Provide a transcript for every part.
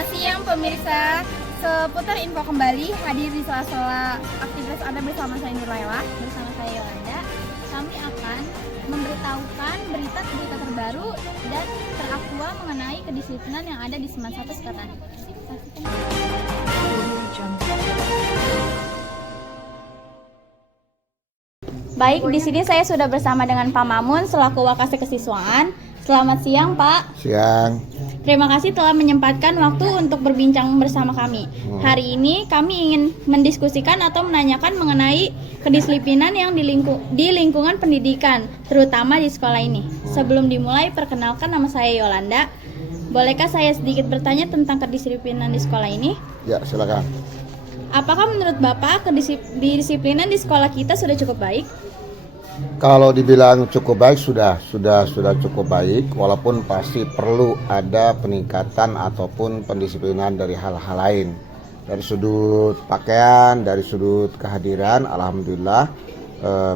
Selamat siang pemirsa, seputar info kembali hadir di sela-sela aktivitas Anda bersama saya Nurlaila. Bersama saya Yolanda, kami akan memberitahukan berita-berita terbaru dan teraktual mengenai kedisiplinan yang ada di Seman 1 Sukatani. Saksikan. Baik, di sini saya sudah bersama dengan Pak Mamun selaku Wakase Kesiswaan. Selamat siang, Pak. Siang. Terima kasih telah menyempatkan waktu untuk berbincang bersama kami. Hari ini kami ingin mendiskusikan atau menanyakan mengenai kedisiplinan yang di lingkungan pendidikan, terutama di sekolah ini. Sebelum dimulai, perkenalkan nama saya Yolanda. Bolehkah saya sedikit bertanya tentang kedisiplinan di sekolah ini? Ya, silakan. Apakah menurut Bapak kedisiplinan di sekolah kita sudah cukup baik? Kalau dibilang cukup baik sudah cukup baik, walaupun pasti perlu ada peningkatan ataupun pendisiplinan dari hal-hal lain. Dari sudut pakaian, dari sudut kehadiran, alhamdulillah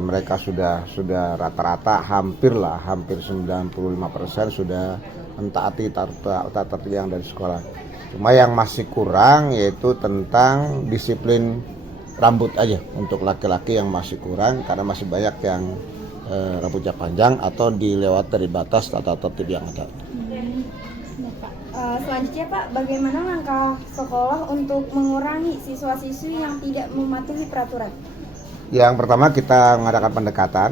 mereka sudah rata-rata hampir 95% sudah mentaati tata tertib yang dari sekolah. Cuma yang masih kurang yaitu tentang disiplin rambut aja, untuk laki-laki yang masih kurang karena masih banyak yang rambutnya panjang atau dilewat dari batas tata tertib yang ada. Selanjutnya Pak, bagaimana langkah sekolah untuk mengurangi siswa-siswi yang tidak mematuhi peraturan? Yang pertama, kita mengadakan pendekatan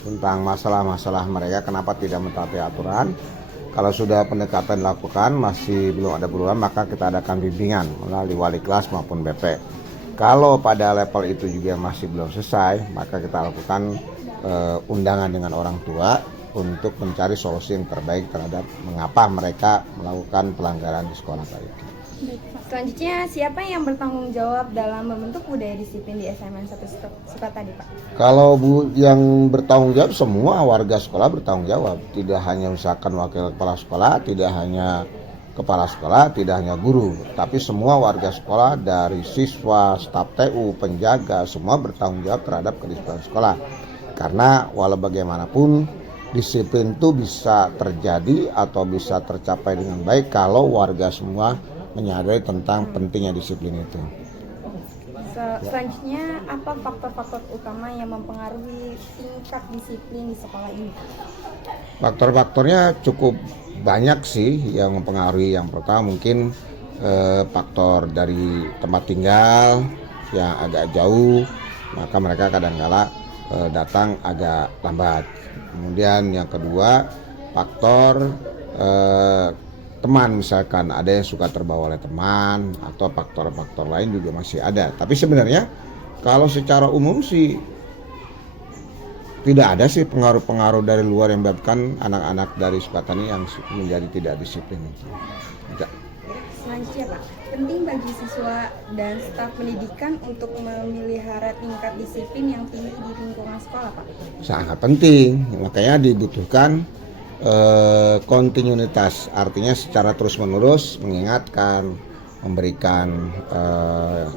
tentang masalah-masalah mereka kenapa tidak mentaati aturan. Kalau sudah pendekatan dilakukan masih belum ada perubahan, maka kita adakan bimbingan melalui wali kelas maupun BP. Kalau pada level itu juga masih belum selesai, maka kita lakukan undangan dengan orang tua untuk mencari solusi yang terbaik terhadap mengapa mereka melakukan pelanggaran di sekolah tadi. Selanjutnya, siapa yang bertanggung jawab dalam membentuk budaya disiplin di SMN 1 Sukatani, Pak? Kalau yang bertanggung jawab, semua warga sekolah bertanggung jawab. Tidak hanya misalkan wakil kepala sekolah, tidak hanya kepala sekolah, tidak hanya guru, tapi semua warga sekolah dari siswa, staf TU, penjaga, semua bertanggung jawab terhadap kedisiplinan sekolah. Karena walau bagaimanapun disiplin itu bisa terjadi atau bisa tercapai dengan baik kalau warga semua menyadari tentang pentingnya disiplin itu. Selanjutnya, apa faktor-faktor utama yang mempengaruhi tingkat disiplin di sekolah ini? Faktor-faktornya cukup banyak sih yang mempengaruhi. Yang pertama mungkin faktor dari tempat tinggal yang agak jauh, maka mereka kadang-kala datang agak lambat. Kemudian yang kedua, faktor teman, misalkan ada yang suka terbawa oleh teman, atau faktor-faktor lain juga masih ada. Tapi sebenarnya kalau secara umum sih tidak ada sih pengaruh-pengaruh dari luar yang menyebabkan anak-anak dari Sukatani yang menjadi tidak disiplin. Tidak. Selanjutnya Pak, penting bagi siswa dan staf pendidikan untuk memelihara tingkat disiplin yang tinggi di lingkungan sekolah, Pak. Sangat penting, makanya dibutuhkan kontinuitas, artinya secara terus-menerus mengingatkan, memberikan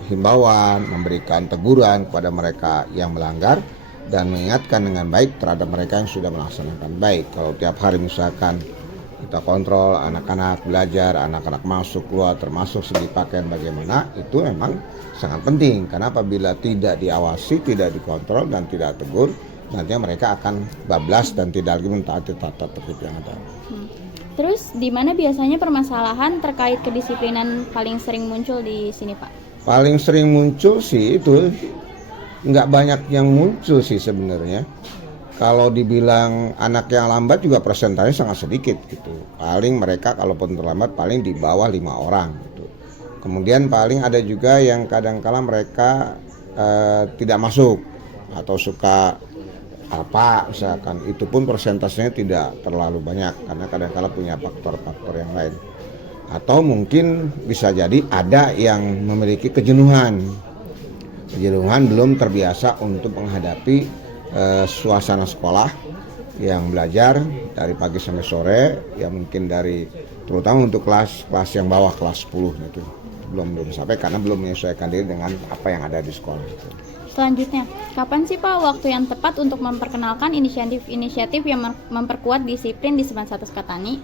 himbauan, memberikan teguran kepada mereka yang melanggar, dan mengingatkan dengan baik terhadap mereka yang sudah melaksanakan baik. Kalau tiap hari misalkan kita kontrol anak-anak belajar, anak-anak masuk keluar, termasuk segi pakaian bagaimana, itu memang sangat penting. Karena apabila tidak diawasi, tidak dikontrol dan tidak tegur, nantinya mereka akan bablas dan tidak lagi mentaati tata tertib yang ada. Terus di mana biasanya permasalahan terkait kedisiplinan paling sering muncul di sini, Pak? Paling sering muncul sih itu nggak banyak yang muncul sih sebenarnya. Kalau dibilang anak yang lambat juga persentasenya sangat sedikit gitu. Paling mereka kalaupun terlambat paling di bawah 5 orang gitu. Kemudian paling ada juga yang kadang-kala mereka tidak masuk atau suka apa misalkan, itu pun persentasenya tidak terlalu banyak karena kadang-kala punya faktor-faktor yang lain. Atau mungkin bisa jadi ada yang memiliki kejenuhan belum terbiasa untuk menghadapi suasana sekolah yang belajar dari pagi sampai sore, ya mungkin dari terutama untuk kelas yang bawah kelas 10 itu belum sampai karena belum menyesuaikan diri dengan apa yang ada di sekolah itu. Selanjutnya, kapan sih Pak waktu yang tepat untuk memperkenalkan inisiatif yang memperkuat disiplin di Seman 1 Sukatani?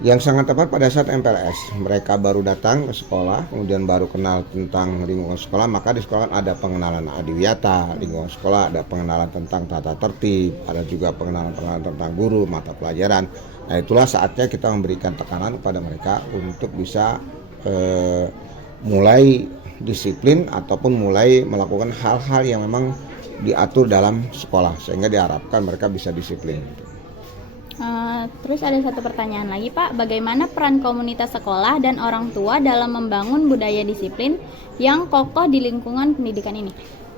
Yang sangat tepat pada saat MPLS, mereka baru datang ke sekolah, kemudian baru kenal tentang lingkungan sekolah, maka di sekolah ada pengenalan adiwiyata, lingkungan sekolah ada pengenalan tentang tata tertib, ada juga pengenalan tentang guru, mata pelajaran. Nah itulah saatnya kita memberikan tekanan kepada mereka untuk bisa mulai disiplin ataupun mulai melakukan hal-hal yang memang diatur dalam sekolah, sehingga diharapkan mereka bisa disiplin. Terus ada satu pertanyaan lagi Pak, bagaimana peran komunitas sekolah dan orang tua dalam membangun budaya disiplin yang kokoh di lingkungan pendidikan ini?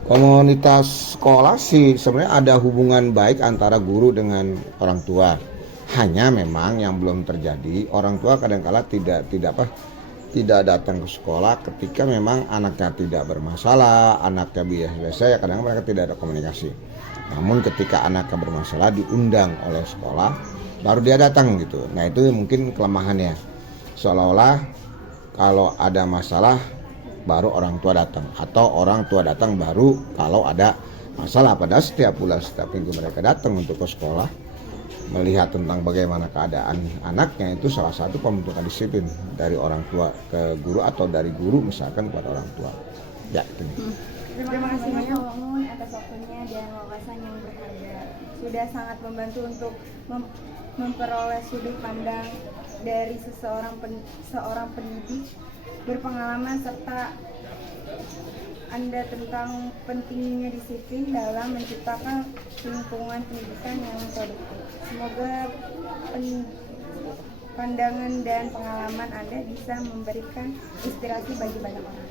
Komunitas sekolah sih sebenarnya ada hubungan baik antara guru dengan orang tua. Hanya memang yang belum terjadi, orang tua kadang-kala tidak datang ke sekolah ketika memang anaknya tidak bermasalah, anaknya biasa-biasa, ya kadang mereka tidak ada komunikasi. Namun ketika anaknya bermasalah diundang oleh sekolah, baru dia datang gitu. Nah itu mungkin kelemahannya. Seolah-olah kalau ada masalah baru orang tua datang, atau orang tua datang baru kalau ada masalah. Padahal setiap bulan, setiap minggu mereka datang untuk ke sekolah, melihat tentang bagaimana keadaan anaknya. Itu salah satu pembentukan disiplin dari orang tua ke guru, atau dari guru misalkan kepada orang tua. Ya, gitu. Terima kasih banyak Pak Mun atas waktunya dan wawasan yang berharga. Sudah sangat membantu untuk memperoleh sudut pandang dari seorang pendidik berpengalaman, serta Anda tentang pentingnya disiplin dalam menciptakan lingkungan pendidikan yang produktif. Semoga pandangan dan pengalaman Anda bisa memberikan inspirasi bagi banyak orang.